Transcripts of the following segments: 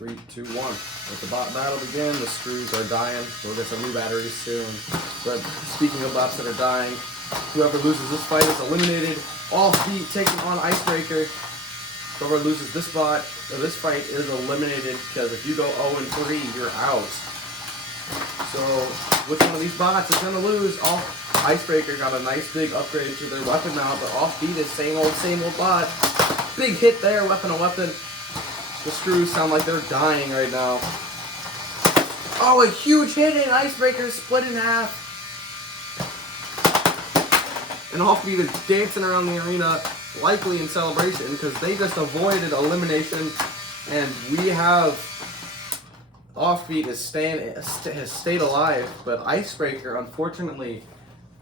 3, 2, 1. Let the bot battle begin. The screws are dying. We'll get some new batteries soon. But speaking of bots that are dying, whoever loses this fight is eliminated. Offbeat taking on Icebreaker. Whoever loses this bot or this fight is eliminated, because if you go 0-3, you're out. So which one of these bots is gonna lose? Icebreaker got a nice big upgrade to their weapon now, but Offbeat is same old bot. Big hit there, weapon on weapon. The screws sound like they're dying right now. Oh, a huge hit, and Icebreaker split in half. And Offbeat is dancing around the arena, likely in celebration, because they just avoided elimination. And we have Offbeat has stayed alive, but Icebreaker, unfortunately,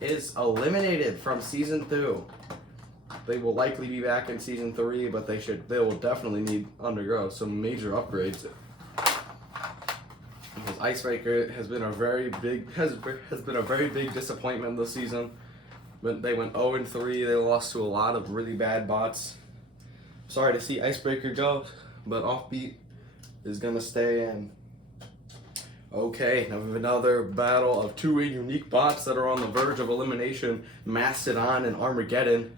is eliminated from Season 2. They will likely be back in Season 3, but they will definitely need to undergo some major upgrades. Because Icebreaker has been a very big disappointment this season. But they went 0-3. They lost to a lot of really bad bots. Sorry to see Icebreaker go, but Offbeat is gonna stay in. Okay, now we have another battle of two unique bots that are on the verge of elimination: Mastodon and Armageddon.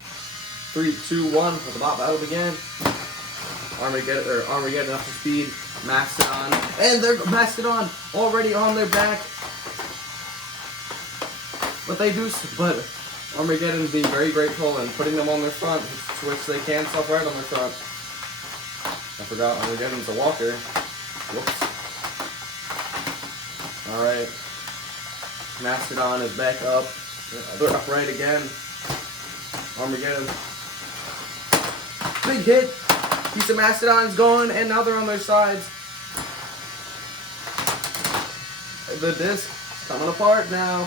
3, 2, 1. Let the bot battle begin. Armageddon up to speed. Mastodon, and they're Mastodon already on their back. But Armageddon's being very grateful and putting them on their front, which they can self-right on their front. I forgot Armageddon's a walker. Whoops. Alright. Mastodon is back up. They're upright again. Armageddon. Big hit. Piece of Mastodon's gone, and now they're on their sides. The disc is coming apart now.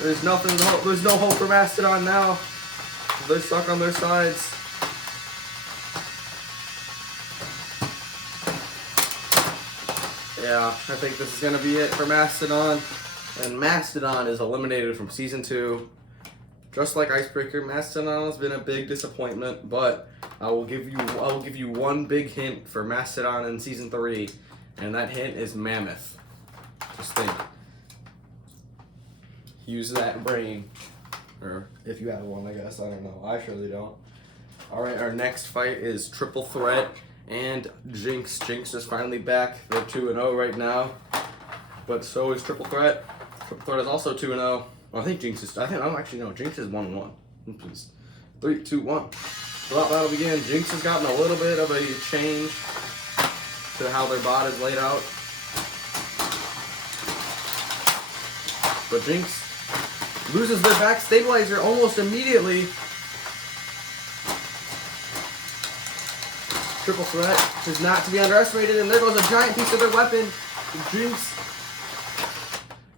There's no hope for Mastodon now. They're stuck on their sides. Yeah, I think this is going to be it for Mastodon. And Mastodon is eliminated from Season 2. Just like Icebreaker, Mastodon has been a big disappointment, but I will give you one big hint for Mastodon in Season 3, and that hint is Mammoth. Just think. Use that brain. Or if you have one, I guess. I don't know. I surely don't. Alright, our next fight is Triple Threat and Jinx. Jinx is finally back. They're 2-0 right now. But so is Triple Threat. Triple Threat is also 2-0. Well, I think Jinx is 1-1. Please. 3, 2, 1. Bot battle begin. Jinx has gotten a little bit of a change to how their bot is laid out. But Jinx loses their back stabilizer almost immediately. Triple Threat is not to be underestimated, and there goes a giant piece of their weapon. Jinx.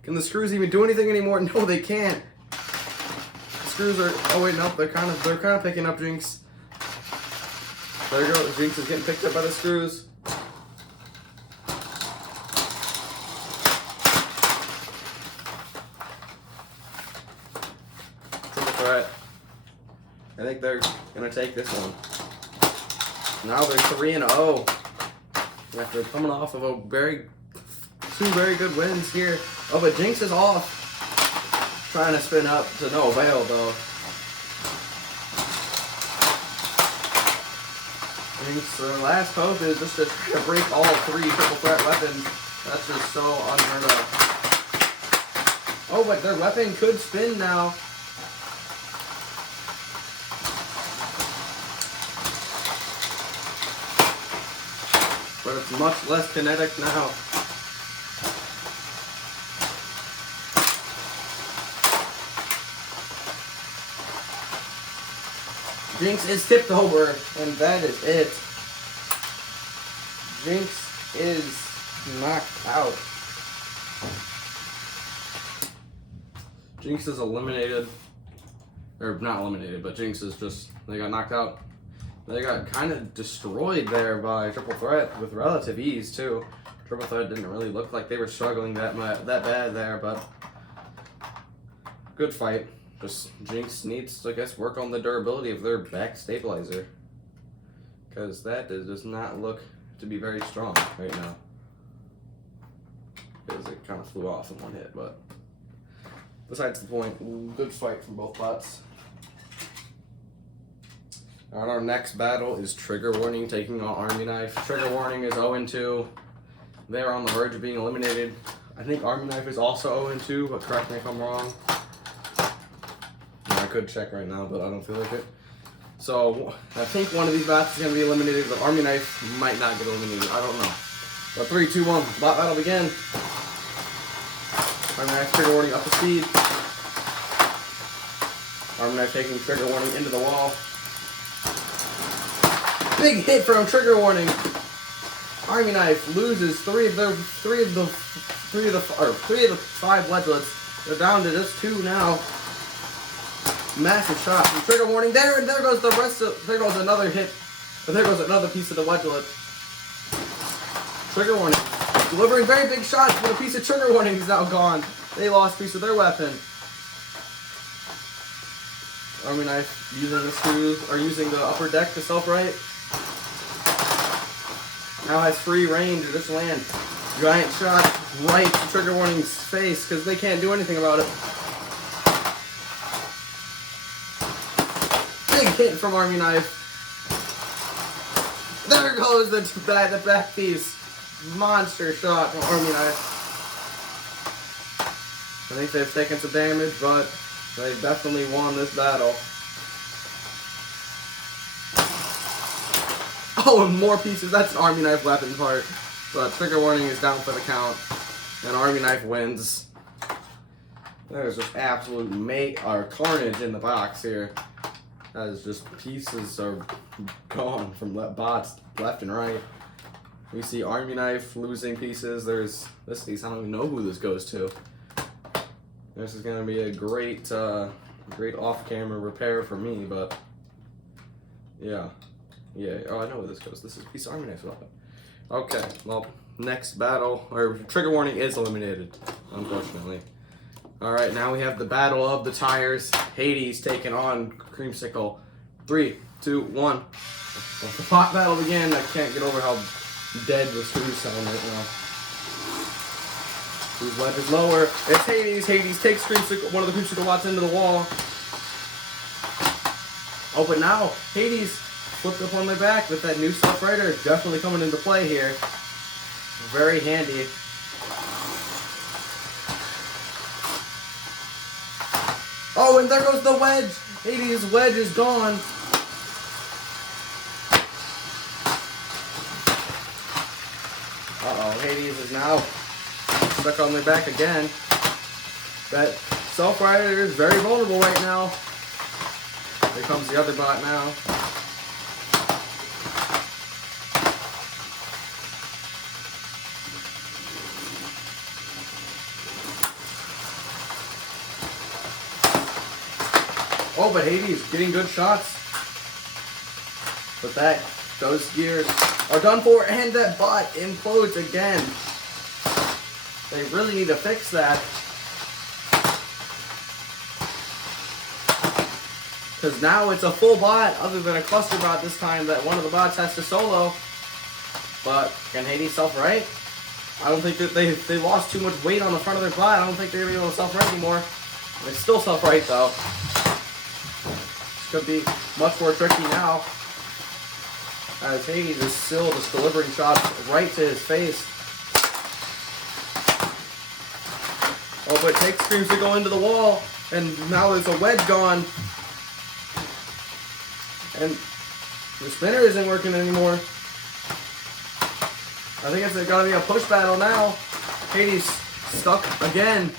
Can the screws even do anything anymore? No, they can't. The screws are. Oh wait, no, they're kind of picking up Jinx. There you go. Jinx is getting picked up by the screws. Threat. I think they're gonna take this one. Now they're 3-0 after coming off of two very good wins here. Oh, but Jinx is off, trying to spin up to no avail though. Jinx, their last hope is just to try to break all 3 Triple Threat weapons. That's just so unheard of. Oh, but their weapon could spin now. But it's much less kinetic now. Jinx is tipped over, and that is it. Jinx is knocked out. Jinx is eliminated. Or not eliminated, but Jinx is just, they got knocked out. They got kind of destroyed there by Triple Threat with relative ease, too. Triple Threat didn't really look like they were struggling that bad there, but good fight. Just Jinx needs to, I guess, work on the durability of their back stabilizer, because that does not look to be very strong right now. Because it kind of flew off in one hit, but besides the point, good fight from both bots. Alright, our next battle is Trigger Warning taking on Army Knife. Trigger Warning is 0-2. They're on the verge of being eliminated. I think Army Knife is also 0-2, but correct me if I'm wrong. I could check right now, but I don't feel like it. So, I think one of these bots is going to be eliminated, but Army Knife might not get eliminated. I don't know. But 3, 2, 1, bot battle begin. Army Knife, Trigger Warning up to speed. Army Knife taking Trigger Warning into the wall. Big hit from Trigger Warning. Army Knife loses three of the 5 Wedgelets. They're down to just 2 now. Massive shot from Trigger Warning there, and there goes the rest of. There goes another hit. There goes another piece of the Wedgelet. Trigger Warning delivering very big shots, but a piece of Trigger Warning is now gone. They lost a piece of their weapon. Army Knife using the screws, or using the upper deck to self-right. Now has free reign to just land giant shot right to Trigger Warning's face because they can't do anything about it. Big hit from Army Knife. There goes the back piece. Monster shot from Army Knife. I think they've taken some damage, but they definitely won this battle. Oh, and more pieces. That's an Army Knife weapon part. But Trigger Warning is down for the count. And Army Knife wins. There's just absolute carnage in the box here. As just pieces are gone from bots left and right. We see Army Knife losing pieces. There's this piece. I don't even know who this goes to. This is gonna be a great off-camera repair for me, but yeah. Oh, I know where this goes. This is a piece of Army Knife's weapon. Okay, well, next battle, or Trigger Warning is eliminated, unfortunately. Alright, now we have the battle of the tires. Hades taking on Creamsicle. 3, 2, 1. The pot battle began. I can't get over how dead the screws sound right now. Whose wedge is lower? It's Hades. Hades takes one of the Creamsicle bots into the wall. Oh, but now Hades flipped up on their back with that new self-rider. Definitely coming into play here. Very handy. Oh, and there goes the wedge. Hades' wedge is gone. Uh-oh, Hades is now stuck on their back again. That self-rider is very vulnerable right now. Here comes the other bot now. Oh, but Hades getting good shots. But those gears are done for, and that bot implodes again. They really need to fix that. Because now it's a full bot, other than a cluster bot this time, that one of the bots has to solo. But can Hades self-right? I don't think that they lost too much weight on the front of their bot. I don't think they're going to be able to self-right anymore. They still self-right though. Could be much more tricky now, as Hades is still just delivering shots right to his face. Oh, but it takes Creamsicle into the wall, and now there's a wedge gone. And the spinner isn't working anymore. I think it's gonna be a push battle now. Hades stuck again.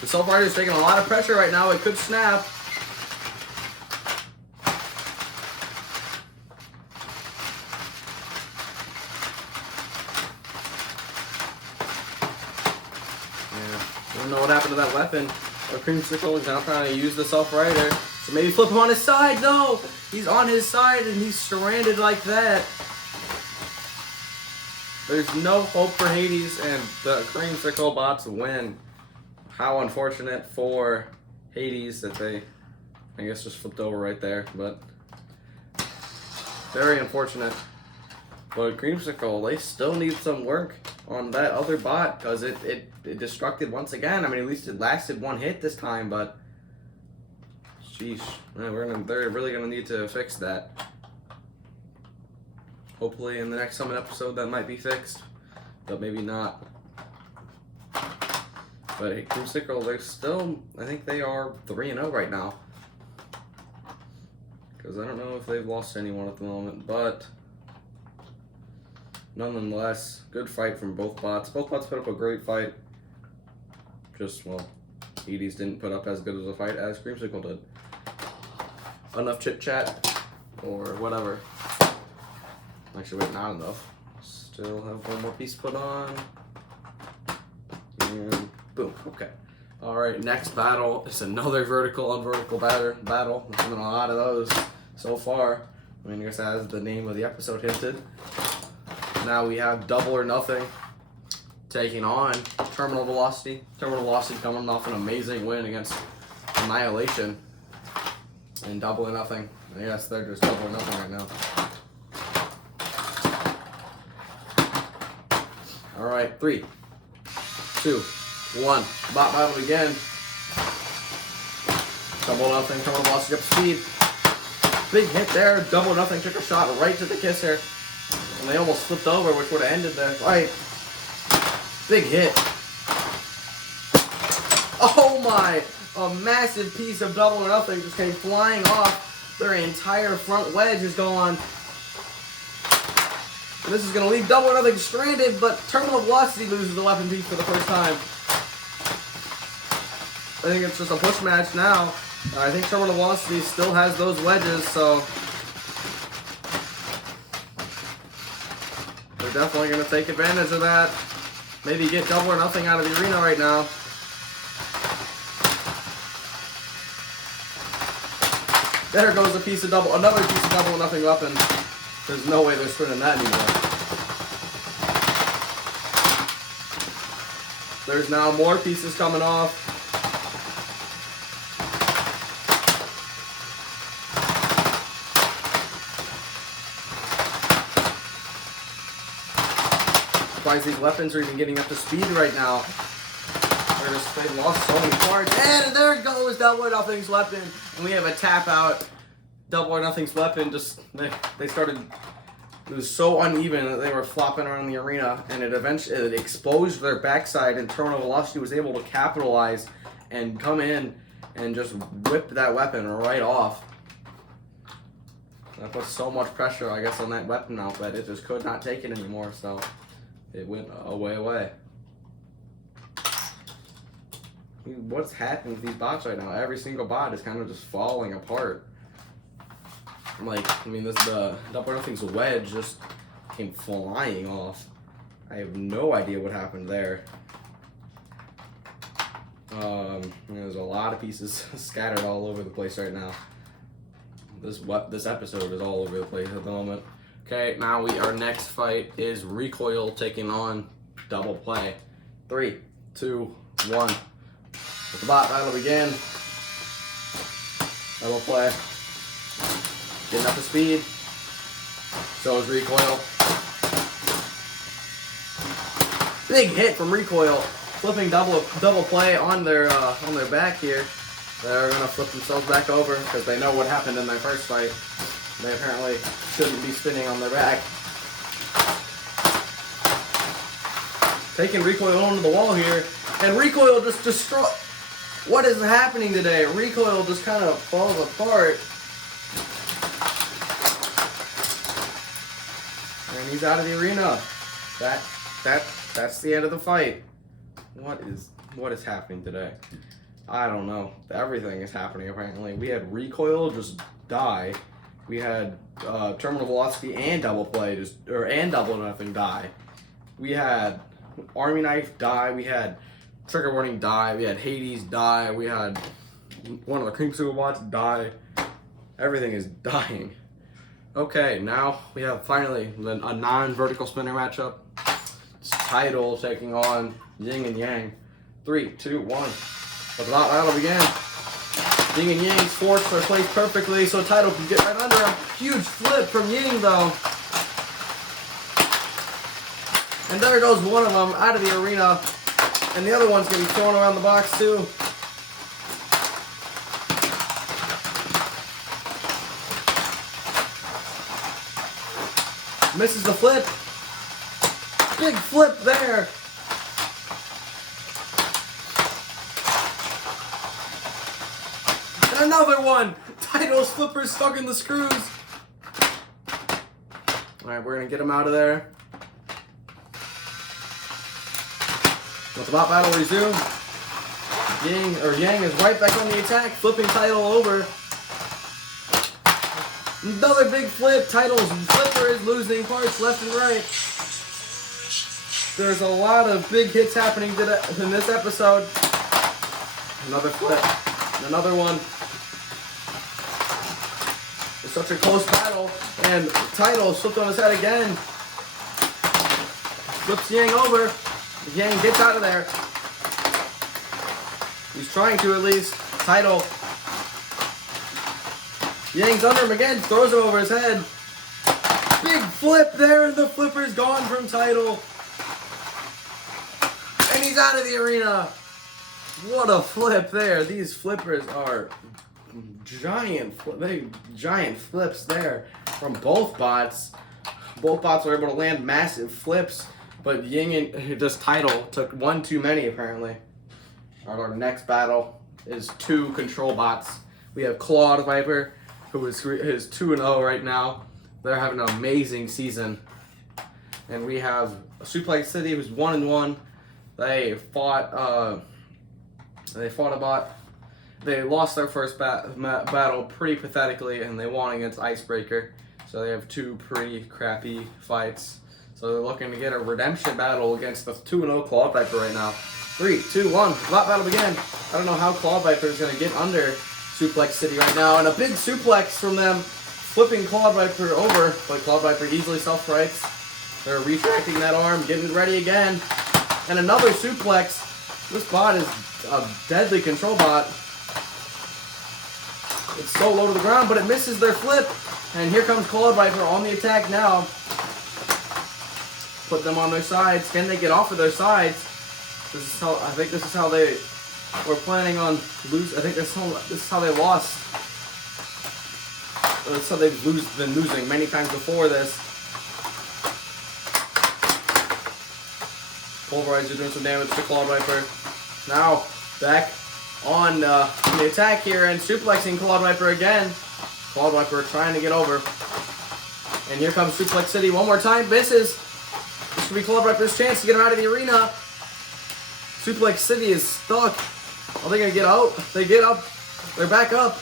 The self-rider is taking a lot of pressure right now. It could snap. Yeah, I don't know what happened to that weapon. Our Creamsicle is now trying to use the self-rider. So maybe flip him on his side. No! He's on his side and he's stranded like that. There's no hope for Hades, and the Creamsicle bots win. How unfortunate for Hades that they, I guess, just flipped over right there. But Very unfortunate. But Creamsicle, they still need some work on that other bot because it destructed once again. I mean, at least it lasted one hit this time, but sheesh, man, they're really gonna need to fix that. Hopefully, in the next Summon episode, that might be fixed, but maybe not. But hey, Creamsicle, they're still, I think they are 3-0 right now. Because I don't know if they've lost anyone at the moment, but nonetheless, good fight from both bots. Both bots put up a great fight. Just, well, Hades didn't put up as good of a fight as Creamsicle did. Enough chit chat, or whatever. Actually, wait, not enough. Still have one more piece put on. And boom, okay. Alright, next battle is another vertical on vertical battle. There's been a lot of those so far. I mean, I guess as the name of the episode hinted. Now we have Double or Nothing taking on Terminal Velocity. Terminal Velocity coming off an amazing win against Annihilation. And Double or Nothing. Yes, they're just Double or Nothing right now. Alright, 3, 2, 1. Bot battle again. Double or Nothing, Terminal Velocity up speed. Big hit there. Double or Nothing took a shot right to the kisser. And they almost flipped over, which would have ended the fight. Big hit. Oh my! A massive piece of Double or Nothing just came flying off. Their entire front wedge is gone. And this is going to leave Double or Nothing stranded, but Terminal Velocity loses the weapon piece for the first time. I think it's just a push match now. I think Terminal Velocity still has those wedges, so they're definitely going to take advantage of that. Maybe get Double or Nothing out of the arena right now. There goes a piece of another piece of Double or Nothing weapon. There's no way they're spinning that anymore. There's now more pieces coming off. Surprised these weapons are even getting up to speed right now. They've lost so many parts. And there goes Double or Nothing's weapon. And we have a tap out. Double or Nothing's weapon just, they started, it was so uneven that they were flopping around the arena, and it exposed their backside, and Terminal Velocity was able to capitalize and come in and just whip that weapon right off. That put so much pressure, I guess, on that weapon mount that it just could not take it anymore, so it went away. What's happening with these bots right now? Every single bot is kind of just falling apart. Like, I mean, the Double or Nothing's wedge just came flying off. I have no idea what happened there. There's a lot of pieces scattered all over the place right now. This episode is all over the place at the moment. Okay, now our next fight is Recoil taking on Double Play. 3, 2, 1. Let the bot battle begin. Double Play. Getting up to speed. So is Recoil. Big hit from Recoil. Flipping double play on their back here. They're gonna flip themselves back over because they know what happened in their first fight. They apparently shouldn't be spinning on their back. Taking Recoil onto the wall here, and Recoil just destroy. What is happening today? Recoil just kind of falls apart. And he's out of the arena. That's the end of the fight. What is happening today? I don't know. Everything is happening apparently. We had Recoil just die. We had Terminal Velocity and Double Play and Double or Nothing die. We had Army Knife die. We had Trigger Warning die. We had Hades die. We had one of the Creamsicle bots die. Everything is dying. Okay, now we have finally a non-vertical spinner matchup. It's Tidal taking on Yin and Yang. 3, 2, 1. Let the battle begin. Ying and Yang's forks are placed perfectly so Title can get right under him. Huge flip from Ying though. And there goes one of them out of the arena. And the other one's going to be thrown around the box too. Misses the flip. Big flip there. And another one. Title's flipper's stuck in the screws. Alright, we're going to get him out of there. Let the bot battle resume. Yang is right back on the attack, flipping Title over. Another big flip. Title's flipper is losing parts left and right. There's a lot of big hits happening in this episode. Another flip. Another one. It's such a close battle. And Title slipped on his head again. Flips Yang over. Yang gets out of there. He's trying to at least. Title. Yang's under him again. Throws him over his head. Big flip there, and the flipper's gone from Title. And he's out of the arena. What a flip there. These flippers are giant flips there from both bots. Both bots were able to land massive flips. But Ying and just Title took one too many, apparently. Our next battle is 2 control bots. We have Claude Viper, who is 2-0 right now. They're having an amazing season. And we have Suplex City, who's 1-1. They fought a bot. They lost their first battle pretty pathetically, and they won against Icebreaker. So they have 2 pretty crappy fights. So they're looking to get a redemption battle against the 2-0 Claude Viper right now. 3, 2, 1. Bot battle begin. I don't know how Claude Viper is going to get under Suplex City right now. And a big suplex from them, flipping Claude Viper over. But Claude Viper easily self-rights. They're retracting that arm, getting it ready again. And another suplex. This bot is a deadly control bot. It's so low to the ground, but it misses their flip. And here comes Claude Viper on the attack now. Put them on their sides. Can they get off of their sides? I think this is how they were planning on lose. I think this is how they lost. That's how they've been losing many times before this. Pulverizer doing some damage to Claude Viper. Now back on the attack here and suplexing Claude Viper again. Claude Viper trying to get over. And here comes Suplex City one more time. Misses. This could be Claude Viper's chance to get him out of the arena. Suplex City is stuck. Are they going to get out? They get up. They're back up.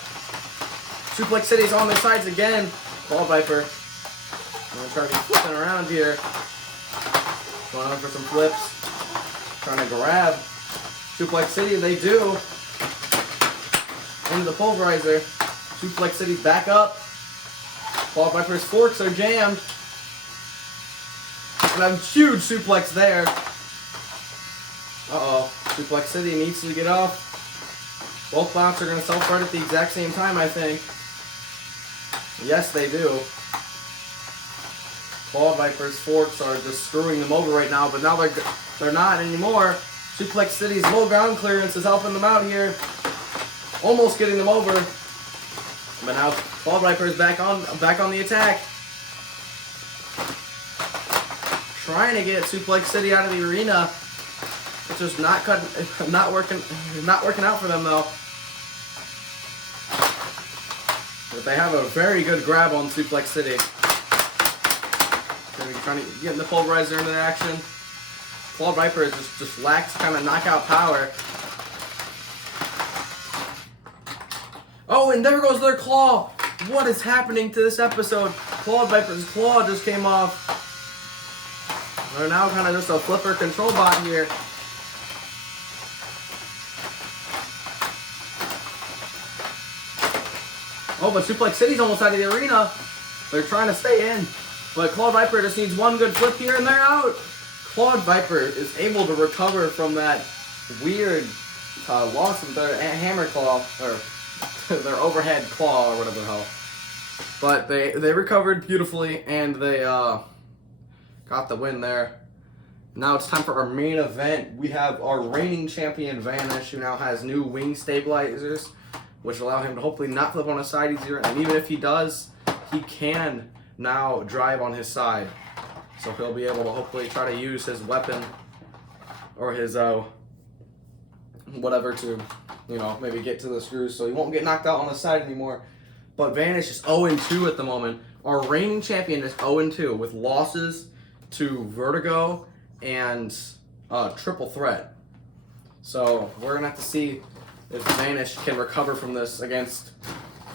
Suplex City's on their sides again. Claude Viper. I'm going to try to be flipping around here. Going on for some flips. Trying to grab Suplex City. They do. Into the pulverizer. Suplex City back up. Claude Viper's forks are jammed. And a huge suplex there. Uh-oh. Suplex City needs to get off. Both bots are going to self-right at the exact same time, I think. Yes, they do. Claude Viper's forks are just screwing them over right now, but now they're not anymore. Suplex City's low ground clearance is helping them out here. Almost getting them over. But now Claude Viper is back on the attack. Trying to get Suplex City out of the arena. It's just not working out for them though. But they have a very good grab on Suplex City. They're trying to get the pulverizer into the action. Claude Viper just lacks kind of knockout power. Oh, and there goes their claw. What is happening to this episode? Claude Viper's claw just came off. They're now kind of just a flipper control bot here. Oh, but Suplex City's almost out of the arena. They're trying to stay in. But Claude Viper just needs one good flip here and they're out. Claude Viper is able to recover from that weird loss of their hammer claw, or their overhead claw or whatever the hell. But they recovered beautifully, and they got the win there. Now it's time for our main event. We have our reigning champion Vanish, who now has new wing stabilizers, which allow him to hopefully not flip on his side easier. And even if he does, he can now drive on his side. So he'll be able to hopefully try to use his weapon or his whatever to, maybe get to the screws. So he won't get knocked out on the side anymore. But Vanish is 0-2 at the moment. Our reigning champion is 0-2 with losses to Vertigo and Triple Threat. So we're going to have to see if Vanish can recover from this against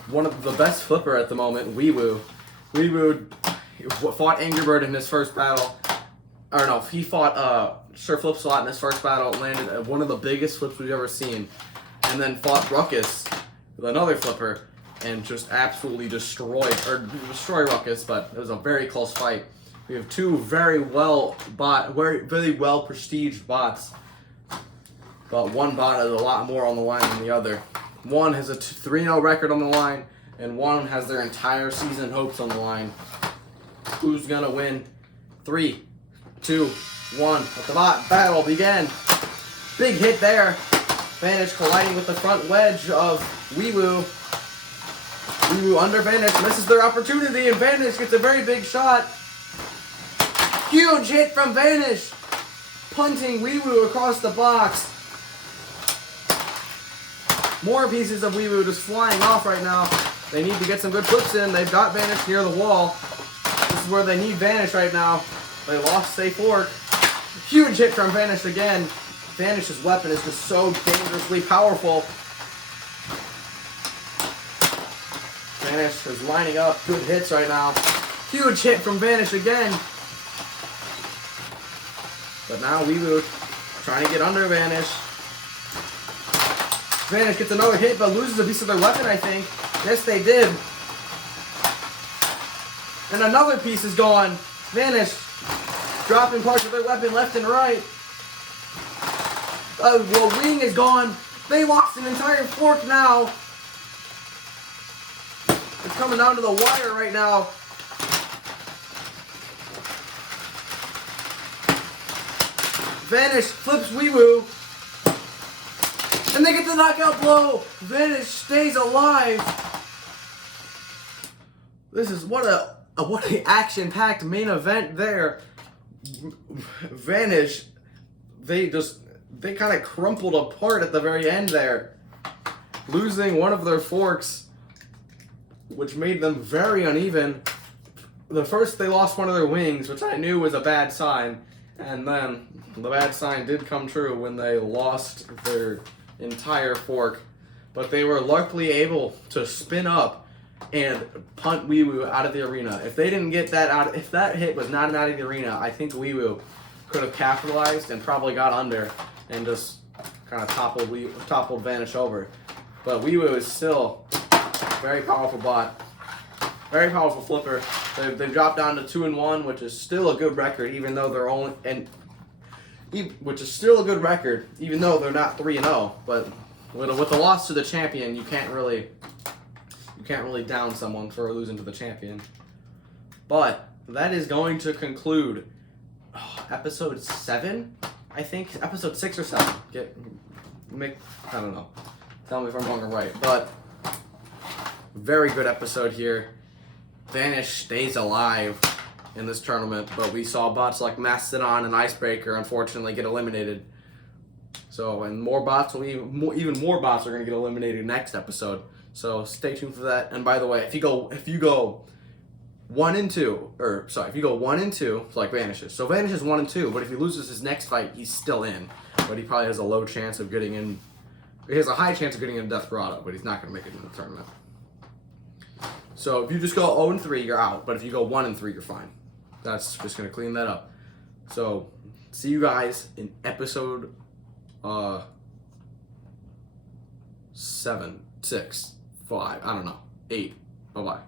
one of the best flipper at the moment, Weewoo. Weewoo fought Angry Bird in his first battle. Or no, he fought Sir Flip-Slot in his first battle, landed one of the biggest flips we've ever seen. And then fought Ruckus with another flipper and just absolutely destroy Ruckus, but it was a very close fight. We have two very well prestiged bots, but one bot has a lot more on the line than the other. One has a 3-0 record on the line, and one has their entire season hopes on the line. Who's gonna win? 3, 2, 1. Let the bot battle begin. Big hit there. Vanish colliding with the front wedge of Weewoo. Weewoo under Vanish, misses their opportunity, and Vanish gets a very big shot. Huge hit from Vanish, punting Weewoo across the box. More pieces of Weewoo just flying off right now. They need to get some good flips in. They've got Vanish near the wall. This is where they need Vanish right now. They lost Safe Fork. Huge hit from Vanish again. Vanish's weapon is just so dangerously powerful. Vanish is lining up good hits right now. Huge hit from Vanish again. But now Weewoo trying to get under Vanish. Vanish gets another hit but loses a piece of their weapon, I think. Yes, they did. And another piece is gone. Vanish dropping parts of their weapon left and right. Well, wing is gone. They lost an entire fork now. It's coming down to the wire right now. Vanish flips Weewoo. And they get the knockout blow. Vanish stays alive. This is what a action-packed main event there. Vanish, they kind of crumpled apart at the very end there, losing one of their forks, which made them very uneven. The first, they lost one of their wings, which I knew was a bad sign, and then the bad sign did come true when they lost their entire fork. But they were luckily able to spin up and punt Weewoo out of the arena. If they didn't get that out, if that hit was not out of the arena, I think Weewoo could have capitalized and probably got under and just kind of toppled Vanish over. But Weewoo is still a very powerful bot, very powerful flipper. They've dropped down to 2-1, which is still a good record, even though they're only which is still a good record, even though they're not 3-0. But with the loss to the champion, you can't really down someone for losing to the champion. But that is going to conclude episode 7, I think. Episode 6 or 7. I don't know. Tell me if I'm wrong or right. But very good episode here. Vanish stays alive in this tournament, but we saw bots like Mastodon and Icebreaker unfortunately get eliminated. So, and more bots even more bots are going to get eliminated next episode. So stay tuned for that. And by the way, if you go 1-2, if you go 1-2, it's like Vanish is. So Vanish is 1-2, but if he loses his next fight, he's still in. But he probably has a low chance of getting in. He has a high chance of getting in Desperado, but he's not going to make it in the tournament. So if you just go 0-3, you're out. But if you go 1-3, you're fine. That's just going to clean that up. So see you guys in episode 7, 6, 5, I don't know, 8. Bye-bye.